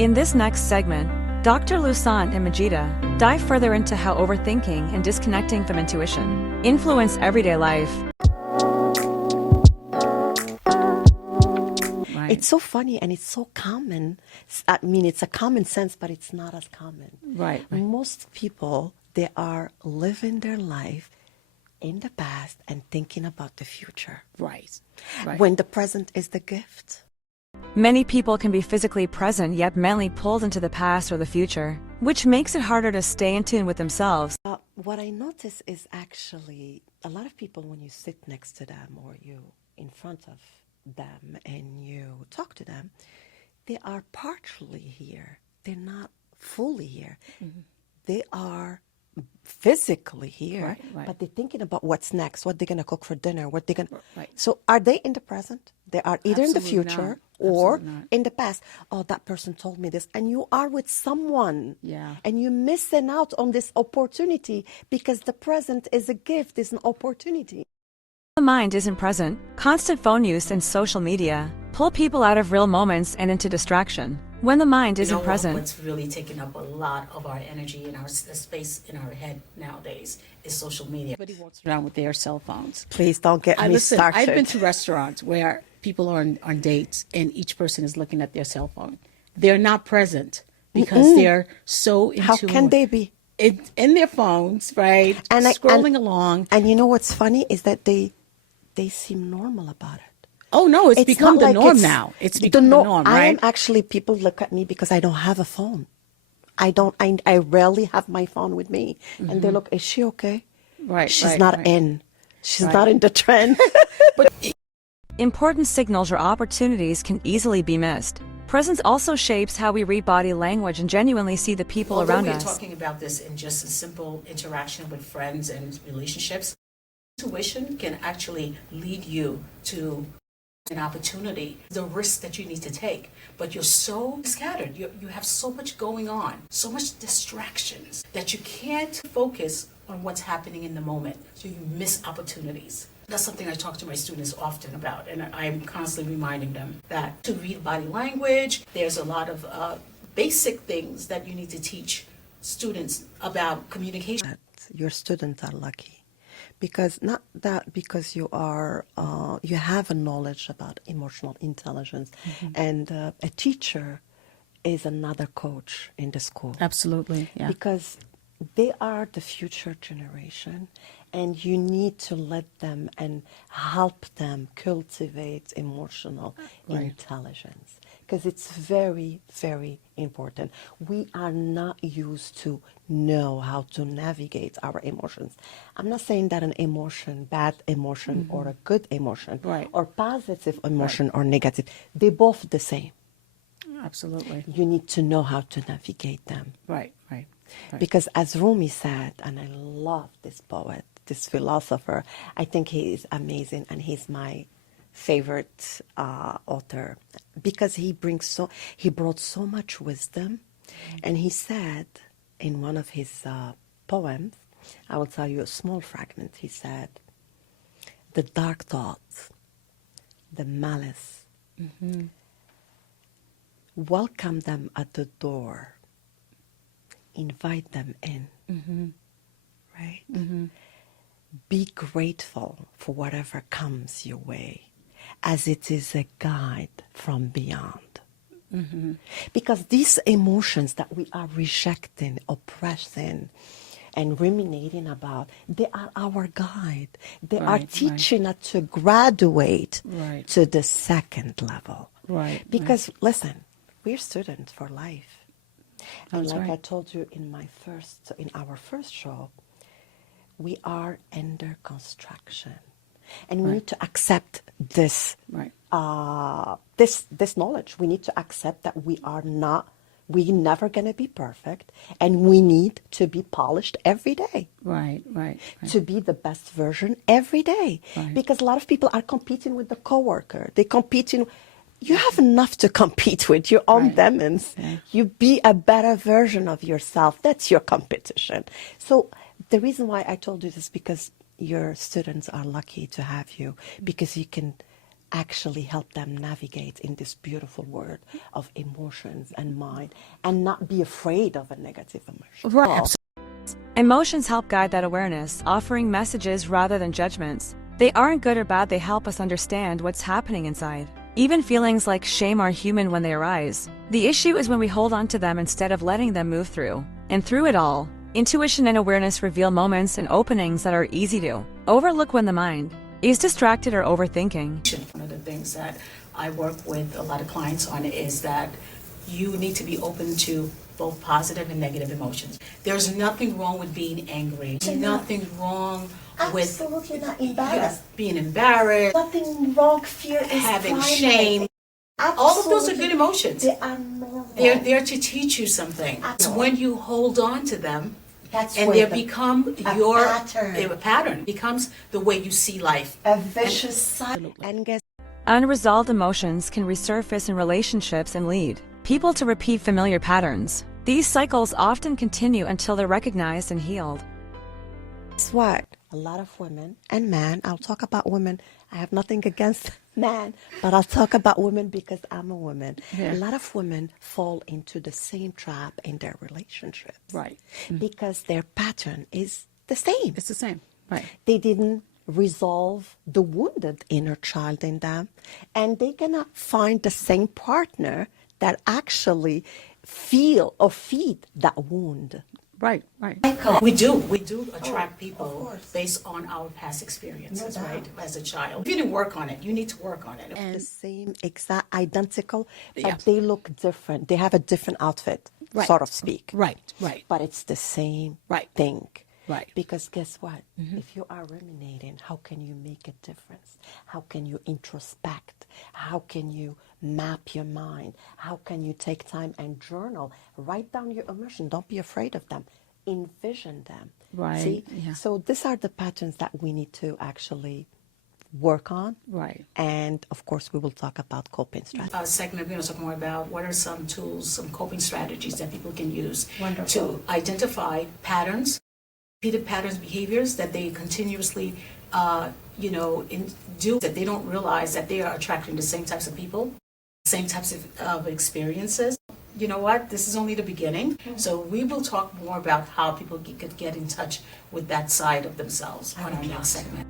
In this next segment, Dr. Louissaint and Majida dive further into how overthinking and disconnecting from intuition influence everyday life. Right. It's so funny and it's so common. I mean, it's a common sense, but it's not as common. Right. Most people, they are living their life in the past and thinking about the future. Right. When the present is the gift. Many people can be physically present yet mentally pulled into the past or the future, which makes it harder to stay in tune with themselves. What I notice is actually a lot of people, when you sit next to them or you in front of them and you talk to them, they are partially here. They're not fully here. Mm-hmm. They are physically here, but they're thinking about what's next, what they're going to cook for dinner, what they're going to... Right. So are they in the present? They are either in the future or in the past. Oh, that person told me this. And you are with someone. Yeah. And you're missing out on this opportunity because the present is a gift, is an opportunity. The mind isn't present. Constant phone use and social media pull people out of real moments and into distraction. When the mind isn't present, what's really taking up a lot of our energy and our space in our head nowadays is social media. Everybody walks around with their cell phones. Please don't get me started. I've been to restaurants where people are on dates and each person is looking at their cell phone. They're not present because they're so into... How can they be? In their phones, right? And scrolling along. And you know what's funny is that they seem normal about it. Oh, no, it's become the norm now. It's become the norm, right? I am actually, people look at me because I don't have a phone. I rarely have my phone with me. Mm-hmm. And they look, is she okay? Right. She's not in. She's not in the trend. But important signals or opportunities can easily be missed. Presence also shapes how we read body language and genuinely see the people around us. We're talking about this in just a simple interaction with friends and relationships. Intuition can actually lead you to an opportunity, the risk that you need to take, but you're so scattered, you have so much going on, so much distractions that you can't focus on what's happening in the moment, so you miss opportunities. That's something I talk to my students often about, and I'm constantly reminding them that to read body language, there's a lot of basic things that you need to teach students about communication. Your students are lucky. Because because you are you have a knowledge about emotional intelligence, and a teacher is another coach in the school. Absolutely, yeah. Because they are the future generation, and you need to let them and help them cultivate emotional intelligence. Because it's very, very important. We are not used to know how to navigate our emotions. I'm not saying that an emotion, bad emotion or a good emotion, or positive emotion or negative, they're both the same. Absolutely. You need to know how to navigate them. Right. Because as Rumi said, and I love this poet, this philosopher, I think he is amazing and he's my favorite author because he brought so much wisdom. And he said in one of his poems, I will tell you a small fragment, he said, the dark thoughts, the malice, welcome them at the door, invite them in, right? Be grateful for whatever comes your way, as it is a guide from beyond. Because these emotions that we are rejecting, oppressing, and ruminating about, they are our guide. They are teaching us to graduate to the second level. Because, listen, we're students for life. And like I told you in our first show, we are under construction. And we need to accept this, this knowledge. We need to accept that we're never going to be perfect, and we need to be polished every day. To be the best version every day. Because a lot of people are competing with the coworker. They're competing. You have enough to compete with your own demons. You be a better version of yourself. That's your competition. So the reason why I told you this is because your students are lucky to have you, because you can actually help them navigate in this beautiful world of emotions and mind and not be afraid of a negative emotion. Right. Emotions help guide that awareness, offering messages rather than judgments. They aren't good or bad, they help us understand what's happening inside. Even feelings like shame are human when they arise. The issue is when we hold on to them instead of letting them move through. And through it all, intuition and awareness reveal moments and openings that are easy to overlook when the mind is distracted or overthinking. One of the things that I work with a lot of clients on is that you need to be open to both positive and negative emotions. There's nothing wrong with being angry. There's nothing wrong with Absolutely not embarrassed. being embarrassed, Nothing wrong. Fear is having primary. shame. All of those are good Absolutely. emotions. They are normal. They're there to teach you something. It's when you hold on to them That's and where they become your pattern. a pattern, becomes the way you see life. a vicious cycle. And guess Unresolved emotions can resurface in relationships and lead people to repeat familiar patterns. These cycles often continue until they're recognized and healed. what? A lot of women and men, I'll talk about women. I have nothing against men, but I'll talk about women because I'm a woman. Yeah. A lot of women fall into the same trap in their relationships. Right. Because their pattern is the same. It's the same. Right. They didn't resolve the wounded inner child in them, and they cannot find the same partner that actually feel or feed that wound. Right. Right. We do attract people based on our past experiences, right? As a child. If you didn't work on it, you need to work on it. The same exact identical, but Yeah. they look different. They have a different outfit, Right. sort of speak. Right. Right. But it's the same Right. thing. Right. Because guess what? If you are ruminating, how can you make a difference? How can you introspect? How can you map your mind? How can you take time and journal? Write down your emotions. Don't be afraid of them. Envision them. Right, See? yeah. So these are the patterns that we need to actually work on. Right. And of course, we will talk about coping strategies. Segment, we're going to talk more about what are some tools, some coping strategies that people can use Wonderful. to identify patterns, repeated patterns, behaviors that they continuously, do, that they don't realize that they are attracting the same types of people, same types of experiences. You know what? This is only the beginning. So we will talk more about how people could get in touch with that side of themselves on our next segment.